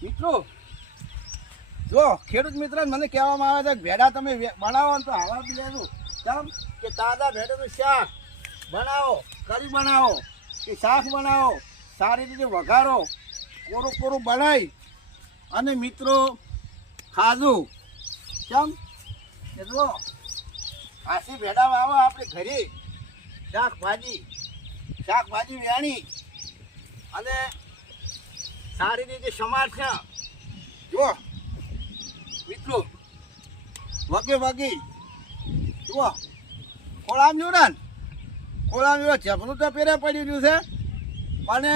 મિત્રો જો ખેડૂત મિત્ર મને કહેવામાં આવે છે કે ભેડા તમે બનાવો ને તો હવા પી લેજો કેમ કે તાજા ભેડાનું શાક બનાવો, કરી બનાવો કે શાક બનાવો, સારી રીતે વઘારો, કોરું કોરું બનાવી અને મિત્રો ખાધું કેમ કે જો આસી ભેડામાં આવો આપણે ઘરે શાકભાજી વેણી અને સારી રીતે સમાર છે જુઓ મિત્રો વગી જુઓ ખોળામ ચપલું તો પેરે પડી ગયું છે અને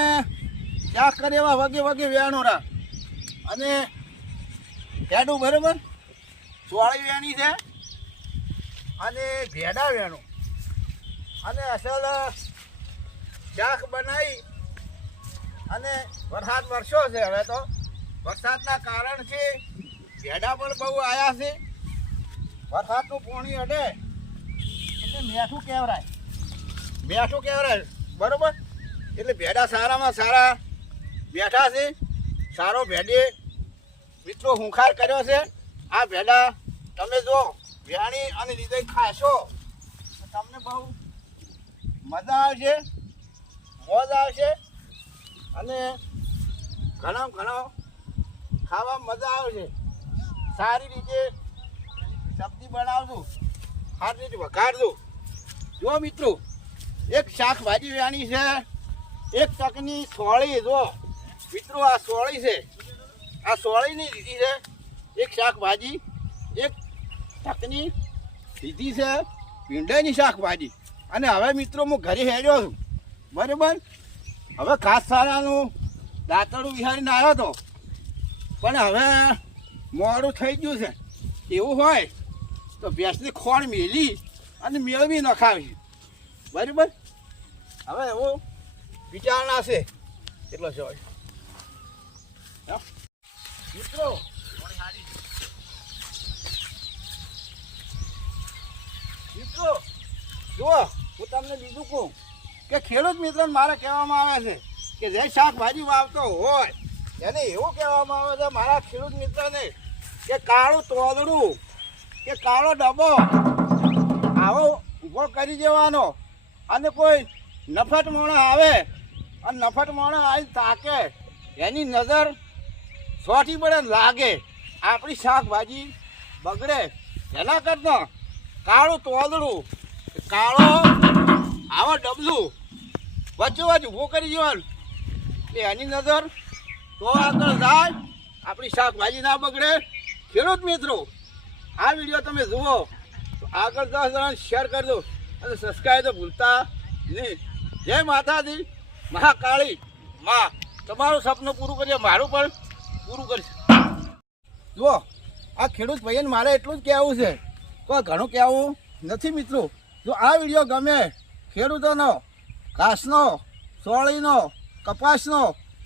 શાક કરે એવા વગે વેણો રા અને ભેડું બરાબર ચોળી વેણી છે અને ભેડા વેણો અને અસલ શાક બનાવી અને વરસાદ વરસ્યો છે હવે તો વરસાદના કારણથી ભેડા પણ બહુ આવ્યા છે વરસાદનું પાણી અડે એટલે મેઠું કહેવરાય બરોબર એટલે ભેડા સારામાં સારા બેઠા છે સારો ભેડે મિત્રો હુંખાર કર્યો છે આ ભેડા તમે જો વેણી અને લીધે ખાશો તો તમને બહુ મજા આવશે મોજ આવશે અને ઘણો ખાવા મજા આવશે સારી રીતે સબ્જી બનાવજો સારી રીતે વઘારજો જો મિત્રો એક શાકભાજી વેણી છે એક તકની સોળી જો મિત્રો આ સોળી છે આ સોળીની લીધી છે એક શાકભાજી એક તકની લીધી છે ભીંડાની શાકભાજી અને હવે મિત્રો હું ઘરે હેડ્યો છું બરાબર હવે ઘાસ સારાનું દાંતરડું વિહારીને આવ્યો હતો પણ હવે મોડું થઈ ગયું છે એવું હોય તો ભેંસની ખોળ મેલી અને મેળવી નખાવી બરાબર હવે એવું વિચારણા છે એટલો છે મિત્રો જુઓ હું તમને બીજું કહું કે ખેડૂત મિત્રોને મારે કહેવામાં આવે છે કે જે શાકભાજી વાવતો હોય એને એવું કહેવામાં આવે છે મારા ખેડૂત મિત્રને કે કાળું તોદડું કે કાળો ડબ્બો આવો ઊભો કરી દેવાનો અને કોઈ નફટ માણસ આવે અને નફટ માણસ આવી તાકે એની નજર સોટી પડે લાગે આપણી શાકભાજી બગડે એના કરતાં કાળું તોદડું કાળો આવો ડબલું વચ્ચે ઊભો કરી દેવાનું એટલે એની નજર તો આગળ જાય આપણી શાકભાજી ના બગડે ખેડૂત મિત્રો આ વિડીયો તમે જુઓ તો આગળ 10 જણાને શેર કરજો અને સબસ્ક્રાઈબ તો ભૂલતા નહીં જય માતાજી મહાકાળી માં તમારું સપનું પૂરું કરીએ મારું પણ પૂરું કરશે જુઓ આ ખેડૂત ભાઈને મારે એટલું જ કહેવું છે કોઈ ઘણું કહેવું નથી મિત્રો જો આ વિડીયો ગમે ખેડૂતોનો ઘાસનો સોળીનો કપાસનો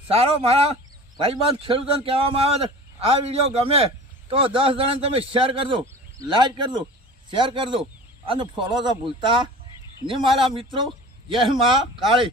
સારો મારા ભાઈબંધ ખેડૂતોને કહેવામાં આવે છે આ વિડીયો ગમે તો 10 જણાને તમે શેર કરજો લાઈક કરજો શેર કરજો અને ફોલો તો ભૂલતા નહીં મારા મિત્રો જય મા કાળી